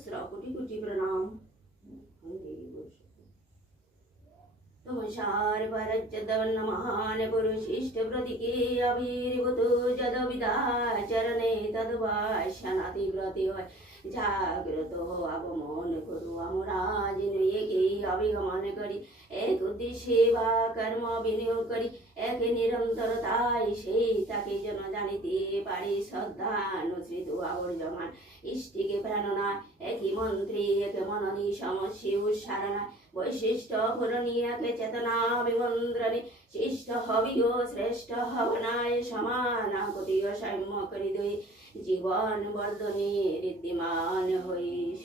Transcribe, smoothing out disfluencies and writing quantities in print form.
सहस्र कोटि कोटि प्रणाम। नमस्कार परच्चदवन महान पुरुषिष्ट प्रतीके अभिर्भूतो जद विदाचरणे तद्वास्यनाति व्रति হয় জাগ্রত আগমন করু আমরা একে অভিগমন করি এক উদ্দেশ্যে বা কর্ম বিনিয়োগ করি এক নিরন্তরতায় সেই তাকে যেন জানিতে পারি শ্রদ্ধা অনুসৃত আবর্জমান ইষ্টিকে প্রেরণা একই মন্ত্রী এক মননী সমস্যা উচ্চারণা বৈশিষ্ট্য পূরণীয়কে চেতনা বিমন্ত্রণে শিষ্ট হবিও শ্রেষ্ঠ হবনায় সমান কোটিও সাম্য করি দই জীবন বর্ধনে ঋদ্ধিমান হই